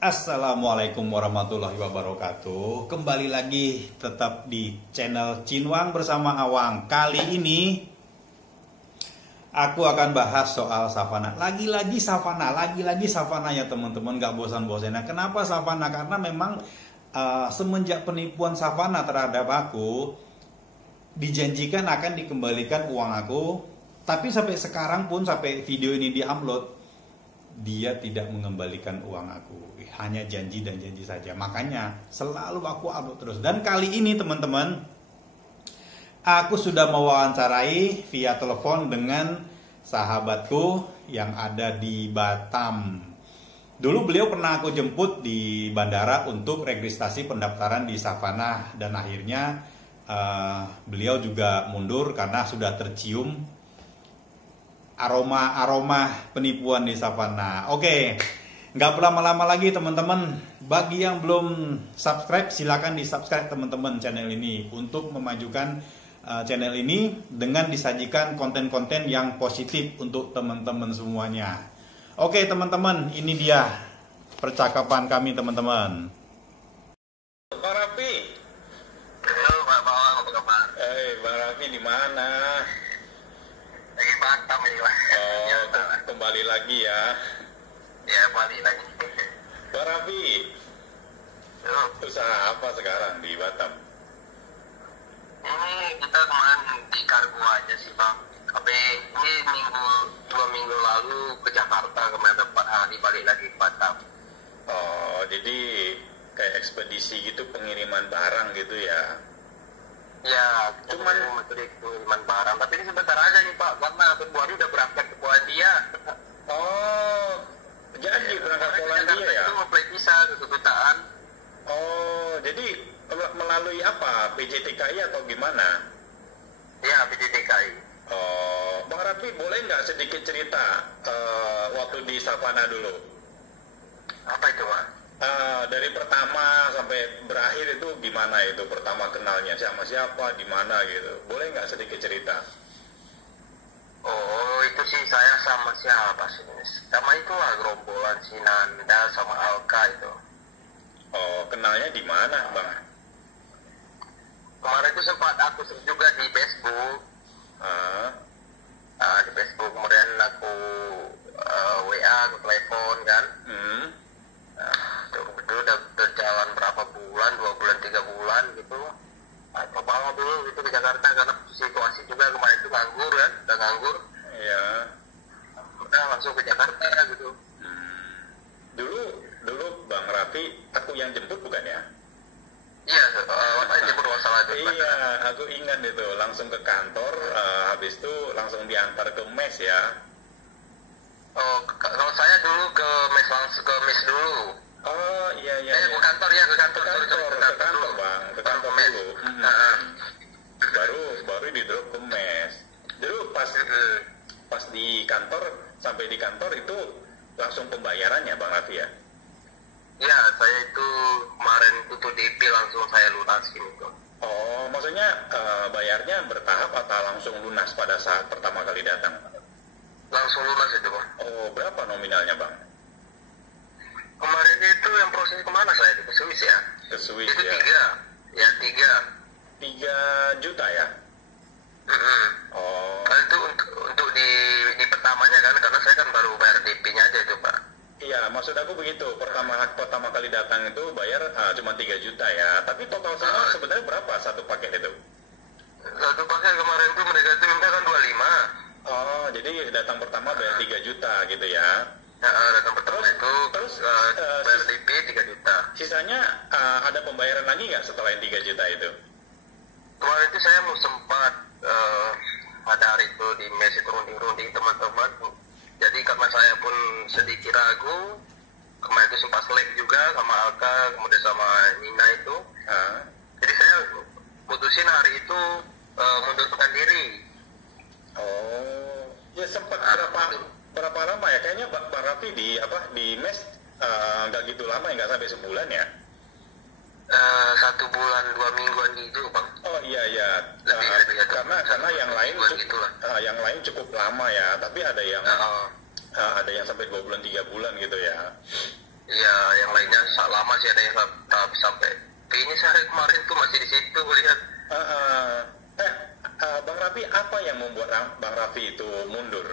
Assalamualaikum warahmatullahi wabarakatuh. Kembali lagi tetap di channel Cinwang bersama Awang. Kali ini aku akan bahas soal savana. Lagi-lagi savana ya teman-teman, gak bosan-bosannya. Kenapa savana? Karena memang semenjak penipuan savana terhadap aku, dijanjikan akan dikembalikan uang aku. Tapi sampai sekarang pun, sampai video ini di-upload, dia tidak mengembalikan uang aku, hanya janji dan janji saja. Makanya selalu aku upload terus. Dan kali ini teman-teman, aku sudah mewawancarai via telepon dengan sahabatku yang ada di Batam. Dulu beliau pernah aku jemput di bandara untuk registrasi pendaftaran di savana, dan akhirnya beliau juga mundur karena sudah tercium aroma penipuan di savana. Oke, nggak berlama-lama lagi teman-teman. Bagi yang belum subscribe, silakan di subscribe teman-teman channel ini untuk memajukan channel ini dengan disajikan konten-konten yang positif untuk teman-teman semuanya. Oke teman-teman, ini dia percakapan kami teman-teman. Bang Raffi. Halo Pak Bawang, apa kabar? Bang Raffi di mana? Lagi Batam ini Pak. Kembali lagi ya. Ya, balik lagi. Bang Raffi, usaha apa sekarang di Batam? Ini kita kemarin di kargo aja sih Bang. Tapi ini dua minggu lalu ke Jakarta, kemarin 4 hari balik lagi ke Batam. Oh, jadi kayak ekspedisi gitu, pengiriman barang gitu ya? Ya, cuman metode pengiriman barang. Tapi ini sebentar aja nih Pak, karena Februari udah berangkat ke Polandia. Oh, jadi berangkat Polandia ya? Itu apply visa ke kedutaan. Oh, jadi melalui apa? PJTKI atau gimana? Ya, PJTKI. Oh, Bang Raffi boleh nggak sedikit cerita waktu di savana dulu? Apa itu Pak? Dari pertama sampai berakhir itu gimana itu? Pertama kenalnya sama siapa, di mana gitu? Boleh nggak sedikit cerita? Oh, itu sih saya sama siapa sih? Sama itu lah, gerombolan si Nanda sama Alka itu. Oh, kenalnya di mana, Bang? Kemarin itu sempat aku search juga di Facebook. Di Facebook, kemudian aku WA, aku telepon kan. Itu udah berjalan berapa bulan, 2 bulan, 3 bulan gitu. Cobalah dulu gitu ke Jakarta, karena situasi juga kemarin itu nganggur kan, udah nganggur. Iya. Udah langsung ke Jakarta gitu. Dulu Bang Raffi, aku yang jemput bukan ya? Iya, apa jemput masalah itu. Iya, aku ingat itu, langsung ke kantor, habis itu langsung diantar ke mes ya. Oh, kalau saya dulu ke mes dulu. Oh, iya. Ke kantor ya, ke kantor Bang, ke kantor dulu. Baru di drop ke mes. Dulu pas di kantor, sampai di kantor itu langsung pembayarannya Bang Raffi ya? Ya, saya itu kemarin tutup DP langsung saya lunasin itu. Oh, maksudnya bayarnya bertahap atau langsung lunas pada saat pertama kali datang? Langsung lunas itu Bang. Oh, berapa nominalnya Bang? Kemarin itu yang proses kemana saya? Ke Swiss ya? Ke Swiss itu ya? 3 juta ya? Oh. Nah, itu untuk di pertamanya kan, karena saya kan baru bayar DP-nya aja itu Pak. Iya, maksud aku begitu. Pertama kali datang itu bayar cuma 3 juta ya. Tapi total semua sebenarnya berapa satu paket itu? Satu paket kemarin itu mereka itu minta kan 25. Oh, jadi datang pertama bayar 3 juta gitu ya? Ya, datang pertama terus bayar DP 3 juta. Sisanya ada pembayaran lagi nggak setelah yang 3 juta itu? Kemarin itu saya mau sempat pada hari itu di mes itu runding-runding teman-teman. Jadi karena saya pun sedikit ragu, kemarin itu sempat selek juga sama Alka, kemudian sama Nina itu. Jadi saya putusin hari itu mundurkan diri. Oh, ya sempat berapa lama ya? Kayaknya Bang Raffi di mes nggak gitu lama ya, nggak sampai sebulan ya? 1 bulan 2 mingguan gitu Bang. Oh iya. Lebih Karena yang lain cukup lama ya, tapi ada yang ada yang sampai 2 bulan 3 bulan gitu ya. Iya, yang lainnya masih ada yang sampai finish hari kemarin tuh masih di situ lihat. Bang Raffi, apa yang membuat Bang Raffi itu mundur?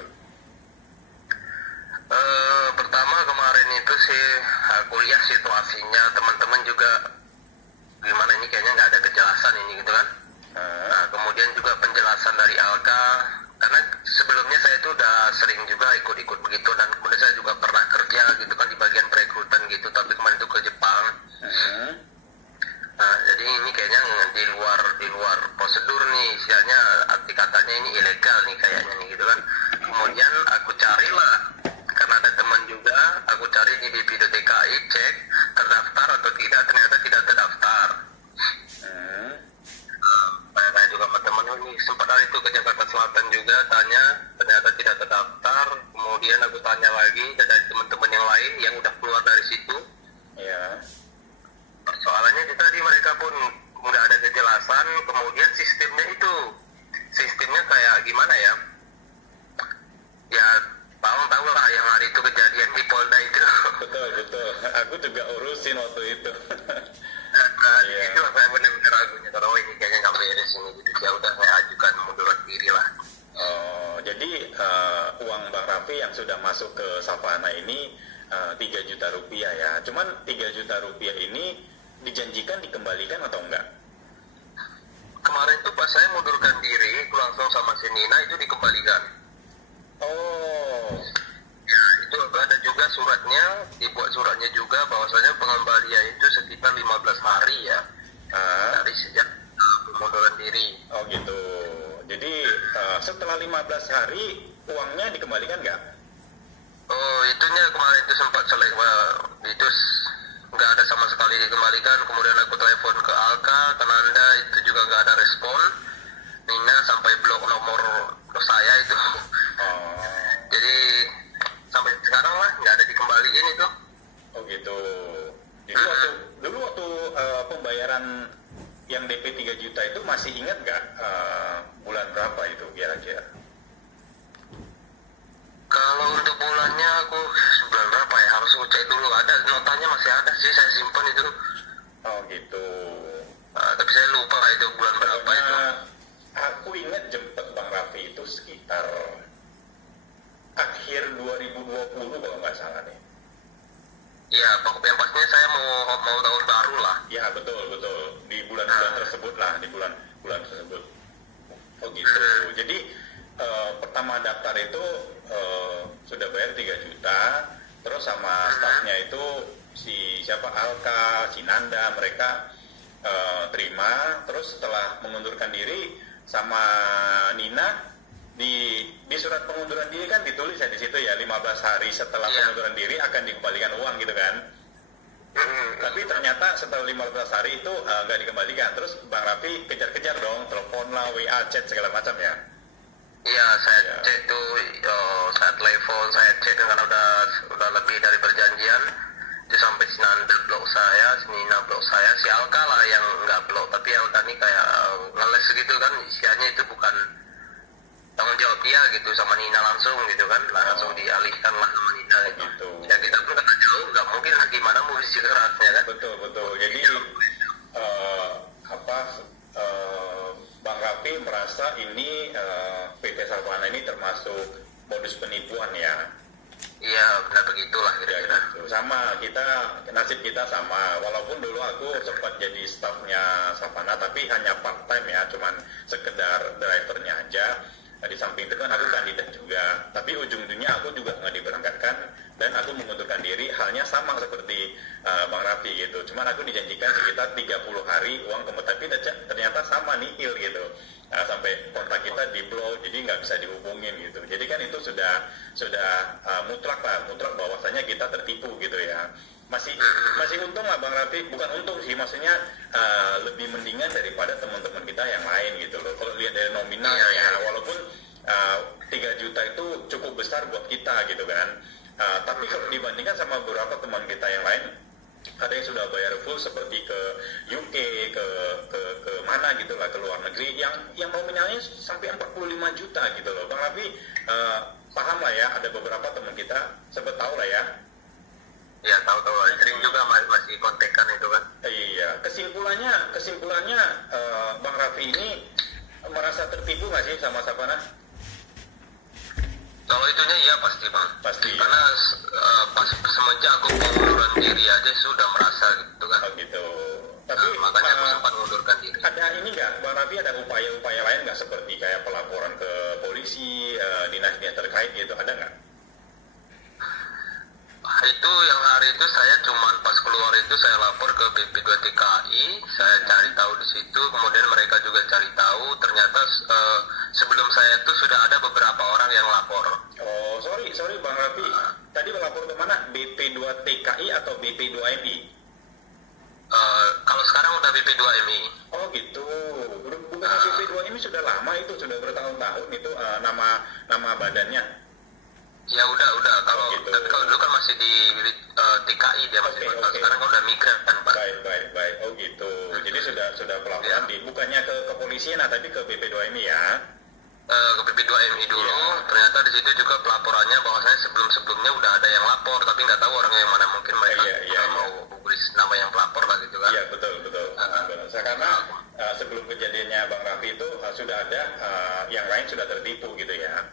Pertama kemarin itu sih aku lihat situasinya, teman-teman juga gimana ini kayaknya nggak ada kejelasan ini gitu kan. Nah kemudian juga penjelasan dari Alka, karena sebelumnya saya itu udah sering juga ikut-ikut begitu, dan kemudian saya juga pernah kerja gitu kan di bagian perekrutan gitu, tapi kemarin itu ke Jepang. Nah jadi ini kayaknya di luar prosedur nih, istilahnya arti katanya ini ilegal nih kayaknya nih gitu kan. Kemudian aku carilah, karena ada teman juga, aku cari di bp.dki, cek terdaftar atau tidak, ternyata tidak terdaftar. Tanya juga sama teman ini, sempat hari itu ke Jakarta Selatan juga tanya, ternyata tidak terdaftar. Kemudian aku tanya lagi dari teman-teman yang lain yang udah keluar dari situ. Ya. Persoalannya itu tadi mereka pun nggak ada kejelasan. Kemudian sistemnya kayak gimana ya? Ya tahu lah yang hari itu kejadian di Polda itu. Betul. Aku juga urusin waktu itu. Di situ saya benar-benar ragunya, kalau ini kayaknya nggak beres ini gitu. Ya udah saya ajukan munduran diri lah. Jadi uang Bang Raffi yang sudah masuk ke Savana ini 3 juta rupiah ya. Cuman 3 juta rupiah ini dijanjikan dikembalikan atau enggak? Kemarin tuh pas saya mundurkan diri, aku langsung sama si Nina itu dikembalikan. Ya, itu ada juga suratnya, dibuat suratnya juga bahwasanya pengembalian itu sekitar 15 hari ya. Dari sejak pemunduran diri. Oh gitu. Jadi setelah 15 hari uangnya dikembalikan nggak? Oh, itunya kemarin itu sempat selek, itu nggak ada sama sekali dikembalikan. Kemudian aku telepon ke Alka, ke Nanda, itu juga nggak ada respon. Nina sampai blok nomor saya itu. Jadi sampai sekarang lah nggak ada dikembaliin itu. Oh gitu. Jadi dulu waktu pembayaran yang DP 3 juta itu masih ingat nggak bulan berapa itu kira-kira? Kalau untuk bulannya aku bulan berapa ya, harus cek dulu, ada notanya masih ada sih, saya simpan itu. Oh gitu. Tapi saya lupa itu bulan berapa itu. Aku ingat jemput Bang Raffi itu sekitar akhir 2020 kalau nggak salah deh. Iya, yang pastinya saya mau tahun baru lah. Ya betul di bulan-bulan tersebut lah, di bulan tersebut. Oh gitu. Jadi pertama daftar itu sudah bayar 3 juta, terus sama stafnya itu si siapa, Alka, si Nanda, mereka terima. Terus setelah mengundurkan diri sama Nina, di surat pengunduran diri kan ditulis ya di situ ya 15 hari setelah pengunduran diri akan dikembalikan uang gitu kan. Tapi ternyata setelah 15 hari itu nggak dikembalikan. Terus Bang Raffi kejar-kejar dong, telepon lah, WA, chat segala macam ya. Iya, saya cek tuh, saya telepon, saya cek karena udah lebih dari perjanjian. Itu sampai si Nanda blok saya, si Nina blok saya, si Alka lah yang nggak blok. Tapi Alka nih kayak ngeles gitu kan, istilahnya itu bukan tanggung jawab dia gitu, sama Nina langsung gitu kan, langsung dialihkan lah sama Nina gitu. Ya kita pun kena jauh, nggak mungkin lah gimana mau isi keratnya kan. Betul. Jadi Bang Raffi merasa ini PT Savana ini termasuk modus penipuan ya. Iya, benar begitulah kira-kira. Ya, gitu. Sama kita, nasib kita sama. Walaupun dulu aku sempat jadi staffnya Savana, tapi hanya part time ya, cuman sekedar drivernya aja. Di samping itu kan aku kandidat juga, tapi ujung-ujungnya aku juga nggak diberangkatkan dan aku mengundurkan diri, halnya sama seperti Bang Raffi gitu. Cuman aku dijanjikan sekitar 30 hari uang kembali, tapi ternyata sama nihil gitu. Sampai kontak kita di blow, jadi nggak bisa dihubungin gitu. Jadi kan itu sudah mutlak bahwasanya kita tertipu gitu ya. Masih untung lah Bang Raffi, bukan untung sih, maksudnya lebih mendingan daripada teman-teman kita yang lain gitu loh. Kalau lihat dari nominalnya ya, walaupun 3 juta itu cukup besar buat kita gitu kan. Tapi kalau dibandingkan sama beberapa teman kita yang lain, ada yang sudah bayar full seperti ke UK, ke mana gitu lah, ke luar negeri yang nominalnya sampai 45 juta gitu loh. Bang Raffi paham lah ya, ada beberapa teman kita sempat tahu lah ya. Ya tahu, sering juga masih kontak kesimpulannya Bang Raffi ini merasa tertipu nggak sih sama Savana? Kalau itunya iya pasti bang. Pasti. Karena pas semenjak aku pengunduran diri aja sudah merasa gitu kan. Oh gitu. Tapi makanya aku sempat mengundurkan diri. Ada ini nggak, Bang Raffi, ada upaya-upaya lain nggak seperti kayak pelaporan ke polisi, dinas-dinas terkait gitu, ada nggak? Itu yang hari itu saya cuman pas keluar itu saya lapor ke BP2 TKI, saya cari tahu di situ, kemudian mereka juga cari tahu, ternyata sebelum saya itu sudah ada beberapa orang yang lapor. Oh, sorry Bang Raffi, tadi melapor ke mana? BP2 TKI atau BP2MI? Kalau sekarang udah BP2MI. Oh gitu, bukan BP2MI sudah lama itu, sudah bertahun-tahun itu nama badannya. Ya udah kalau gitu. tapi kalau dulu kan masih di TKI dia masih Okay. sekarang kan udah migran kan Pak. Baik. Oh gitu. Jadi sudah pelaporan bukannya ke kepolisian, tapi ke BP2MI ya. Ke BP2MI dulu, ternyata di situ juga pelaporannya bahwasanya sebelumnya udah ada yang lapor, tapi nggak tahu orangnya yang mana, mungkin mereka mau beri nama yang pelapor lah gitu kan. Iya betul. Karena sebelum kejadiannya Bang Raffi itu sudah ada yang lain sudah tertipu gitu ya.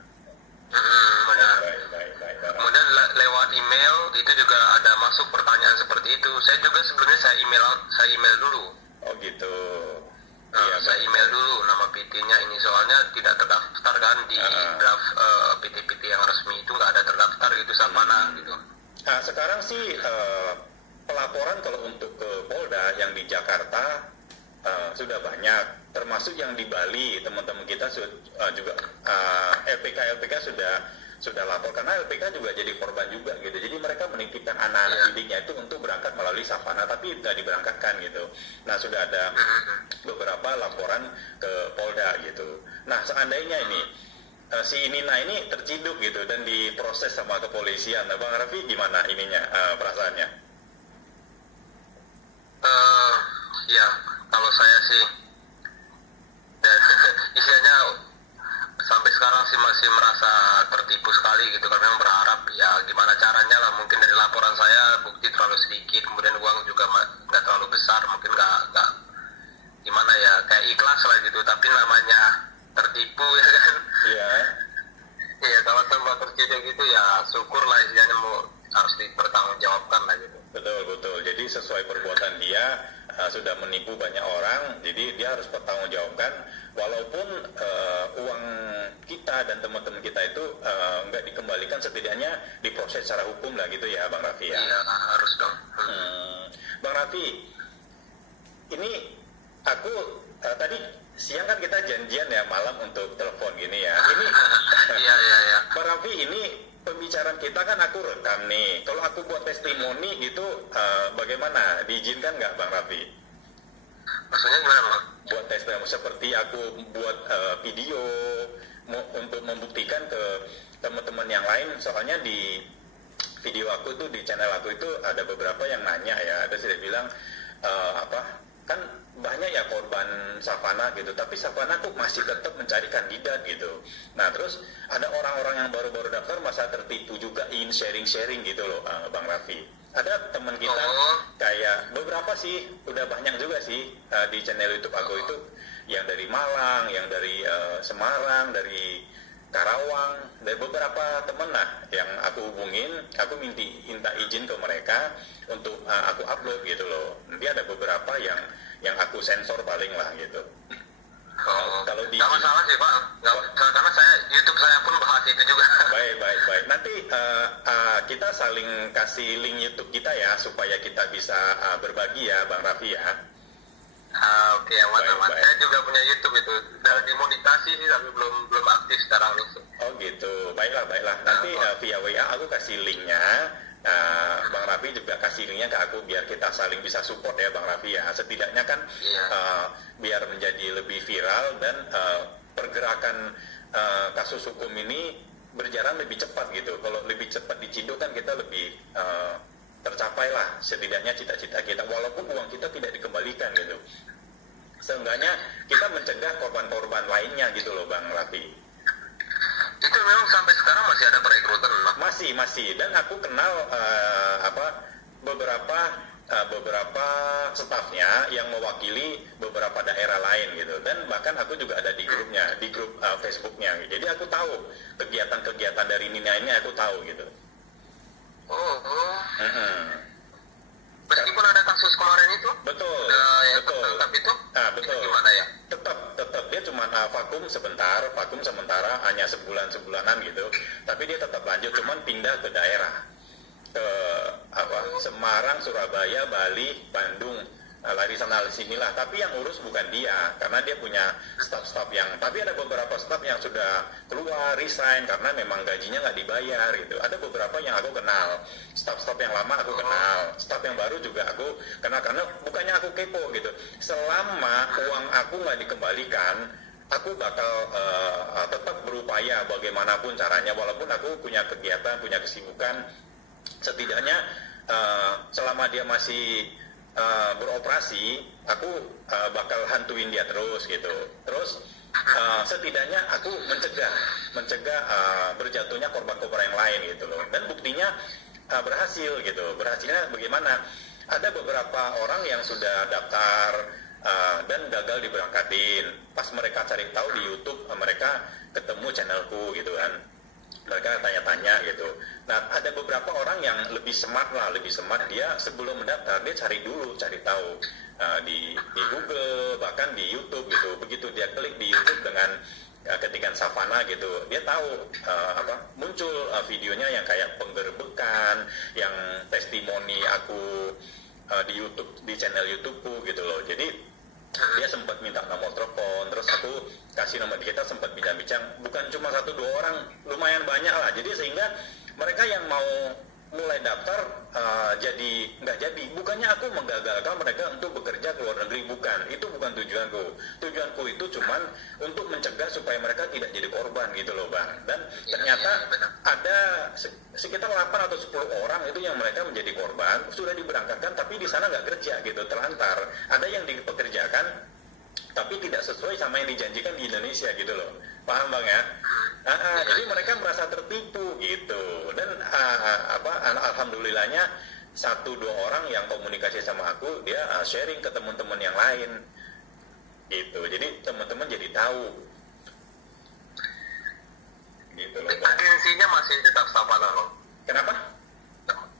Benar. Baik. Kemudian lewat email itu juga ada masuk pertanyaan seperti itu. Saya juga sebelumnya saya email dulu. Oh gitu. Saya email dulu nama PT-nya ini, soalnya tidak terdaftar kan di draft PT-PT yang resmi itu, nggak ada terdaftar gitu Savana gitu. Nah sekarang sih pelaporan kalau untuk ke Polda yang di Jakarta sudah banyak, termasuk yang di Bali teman-teman kita juga LPK sudah lapor, karena LPK juga jadi korban juga gitu. Jadi mereka menitipkan anak-anak didiknya itu untuk berangkat melalui Savana, tapi tidak diberangkatkan gitu. Nah sudah ada beberapa laporan ke Polda gitu. Nah seandainya ini si Nina ini terciduk gitu dan diproses sama kepolisian, nah, Bang Raffi gimana ininya perasaannya? Ya kalau saya sih istilahnya sampai sekarang sih masih merasa tertipu sekali gitu, karena memang berharap ya gimana caranya lah, mungkin dari laporan saya bukti terlalu sedikit, kemudian uang juga nggak terlalu besar, mungkin nggak gimana ya, kayak ikhlas lah gitu, tapi namanya tertipu ya kan. Iya kalau sempat terciduk gitu ya syukur lah, istilahnya harus dipertanggungjawabkan lah gitu. Betul. Jadi sesuai perbuatan dia sudah menipu banyak orang, jadi dia harus bertanggungjawabkan, walaupun uang kita dan teman-teman kita itu nggak dikembalikan, setidaknya diproses secara hukum lah gitu ya Bang Raffi ya. Iya harus dong. Bang Raffi, ini aku tadi siang kan kita janjian ya malam untuk telepon gini ya. Ini Iya. Bang Raffi, ini pembicaraan kita kan aku rekam nih. Kalau aku buat testimoni gitu, bagaimana? Diizinkan nggak Bang Raffi? Maksudnya gimana Bang? Buat testimoni seperti aku buat video untuk membuktikan ke teman-teman yang lain. Soalnya di video aku tuh, di channel aku itu ada beberapa yang nanya ya. Ada sudah bilang kan banyak ya korban Savana gitu, tapi Savana kok masih tetap mencari kandidat gitu. Nah terus ada orang-orang yang baru-baru daftar masa tertipu juga, ingin sharing-sharing gitu loh Bang Raffi. Ada teman kita kayak beberapa sih, udah banyak juga sih di channel YouTube aku itu, yang dari Malang, yang dari Semarang, dari Karawang, dari beberapa teman lah yang aku hubungin, aku minta izin ke mereka untuk aku upload gitu loh. Nanti ada beberapa yang aku sensor paling lah gitu. Kalau di nggak masalah sih Pak, karena YouTube saya pun bahas itu juga. Baik. Nanti kita saling kasih link YouTube kita ya, supaya kita bisa berbagi ya Bang Raffi ya. Oke, aman. Saya juga punya YouTube itu, dan dimonetasi sih, tapi belum aktif sekarang langsung. Oh gitu, baiklah. Nanti via WA aku kasih linknya. Bang Raffi juga kasih linknya ke aku biar kita saling bisa support ya Bang Raffi ya. Setidaknya kan biar menjadi lebih viral dan pergerakan kasus hukum ini berjalan lebih cepat gitu. Kalau lebih cepat diciduk kan kita lebih tercapai lah setidaknya cita-cita kita, walaupun uang kita tidak dikembalikan gitu. Seenggaknya kita mencegah korban-korban lainnya gitu loh Bang Raffi. Itu memang sampai sekarang masih ada perekrutan? Masih, dan aku kenal beberapa beberapa stafnya yang mewakili beberapa daerah lain gitu, dan bahkan aku juga ada di grupnya, di grup Facebooknya. Jadi aku tahu kegiatan-kegiatan dari Nina ini, aku tahu gitu. Meskipun ada kasus kemarin itu, betul, yang betul. tertangkap itu, Betul. itu gimana ya? Tetap dia cuma vakum sementara hanya sebulan-sebulanan gitu. Tapi dia tetap lanjut, cuman pindah ke daerah, ke Semarang, Surabaya, Bali, Bandung, lari sana sinilah. Tapi yang urus bukan dia, karena dia punya staf-staf yang. Tapi ada beberapa staf yang sudah keluar, resign karena memang gajinya nggak dibayar gitu. Ada beberapa yang aku kenal, staf-staf yang lama aku kenal, staf yang baru juga aku kenal, karena bukannya aku kepo gitu. Selama uang aku nggak dikembalikan, aku bakal tetap berupaya bagaimanapun caranya, walaupun aku punya kegiatan, punya kesibukan. Setidaknya selama dia masih beroperasi, aku bakal hantuin dia terus gitu. Terus setidaknya aku mencegah berjatuhnya korban-korban yang lain gitu loh. Dan buktinya berhasil gitu. Berhasilnya bagaimana? Ada beberapa orang yang sudah daftar dan gagal diberangkatin. Pas mereka cari tahu di YouTube, mereka ketemu channelku gitu kan. Mereka tanya-tanya gitu. Nah, ada beberapa orang yang lebih smart. Dia sebelum mendaftar, dia cari tahu di Google, bahkan di YouTube gitu. Begitu dia klik di YouTube dengan ketikan Savana gitu, dia tahu muncul videonya yang kayak penggerbekan, yang testimoni aku di YouTube, di channel YouTubeku gitu loh. Jadi dia sempat minta nomor telepon, terus aku kasih nomor, kita sempat bincang-bincang, bukan cuma 1-2 orang, lumayan banyak lah. Jadi sehingga mereka yang mau mulai daftar jadi nggak jadi. Bukannya aku menggagalkan mereka untuk bekerja ke luar negeri, bukan. Itu bukan tujuanku. Tujuanku itu cuman untuk mencegah supaya mereka tidak jadi korban gitu loh Bang. Dan ternyata ada sekitar 8 atau 10 orang itu yang mereka menjadi korban, sudah diberangkatkan tapi di sana nggak kerja gitu, terlantar. Ada yang dipekerjakan tapi tidak sesuai sama yang dijanjikan di Indonesia gitu loh. Paham Bang ya? Jadi mereka merasa tertipu gitu. Dan alhamdulillahnya 1-2 orang yang komunikasi sama aku, dia sharing ke teman-teman yang lain gitu. Jadi teman-teman jadi tahu gitu loh Bang. Agensinya masih tetap Savana loh. Kenapa?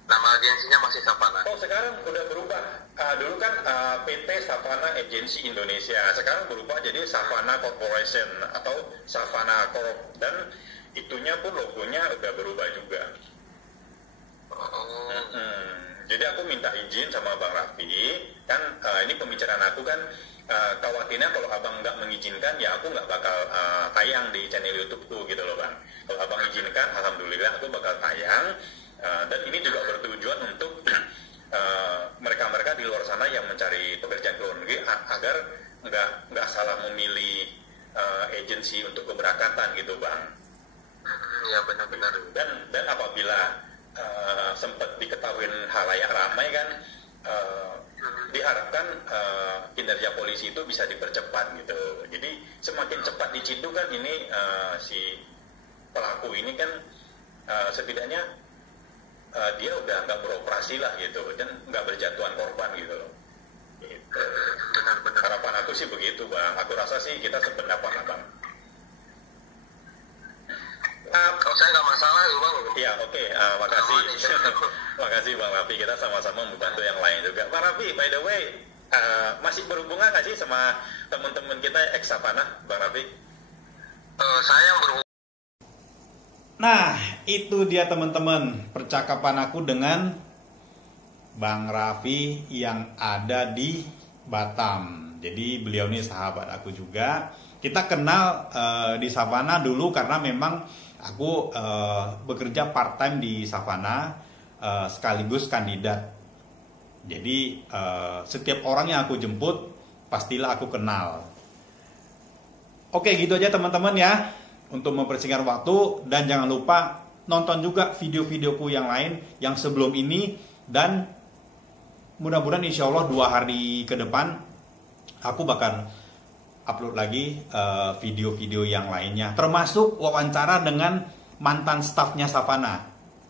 Nama agensinya masih Savana. Oh, sekarang udah berubah. Dulu kan PT Savana Agency Indonesia, sekarang berubah jadi Savana Corporation atau Savana Corp, dan itunya pun logonya udah berubah juga. Jadi aku minta izin sama Bang Raffi, kan ini pembicaraan aku kan, khawatirnya kalau abang nggak mengizinkan ya aku nggak bakal tayang di channel YouTubeku gitu loh Bang. Kalau abang izinkan, alhamdulillah aku bakal tayang. Dan ini juga bertujuan untuk mereka-mereka di luar sana yang mencari pekerjaan ke luar negeri agar nggak salah memilih agensi untuk keberangkatan gitu Bang. Ya benar-benar. Dan apabila sempat diketahui halayak ramai kan, diharapkan kinerja polisi itu bisa dipercepat gitu. Jadi semakin cepat diciduk kan ini si pelaku ini kan setidaknya dia udah nggak beroperasi lah gitu, dan nggak berjatuhan korban gitu loh. Gitu. Benar-benar. Harapan aku sih begitu Bang. Aku rasa sih kita sependapat lah Bang. Kalau saya nggak masalah ya Bang. Iya oke, makasih. Makasih Bang Raffi, kita sama-sama membantu yang lain juga. Bang Raffi, by the way, masih berhubungan nggak sih sama teman-teman kita ex Savana, Bang Raffi? Saya yang berhubungan. Nah, itu dia teman-teman percakapan aku dengan Bang Raffi yang ada di Batam. Jadi beliau ini sahabat aku juga. Kita kenal di Savana dulu karena memang aku bekerja part-time di Savana sekaligus kandidat. Jadi setiap orang yang aku jemput pastilah aku kenal. Oke, gitu aja teman-teman ya. Untuk mempersingkat waktu, dan jangan lupa nonton juga video-videoku yang lain yang sebelum ini, dan mudah-mudahan insya Allah 2 hari ke depan aku bakal upload lagi video-video yang lainnya, termasuk wawancara dengan mantan stafnya Savana.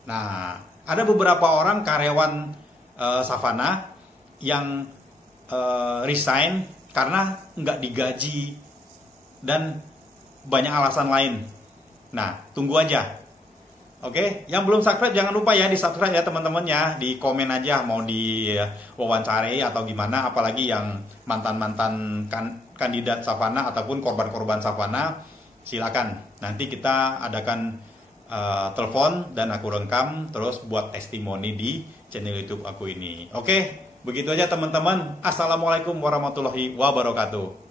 Nah, ada beberapa orang karyawan Savana yang resign karena nggak digaji dan banyak alasan lain. Nah, tunggu aja. Oke, yang belum subscribe jangan lupa ya di subscribe ya teman-teman ya. Di komen aja mau di wawancarai atau gimana. Apalagi yang mantan-mantan kandidat savana ataupun korban-korban savana, silakan. Nanti kita adakan telepon dan aku rekam terus buat testimoni di channel YouTube aku ini. Oke, begitu aja teman-teman. Assalamualaikum warahmatullahi wabarakatuh.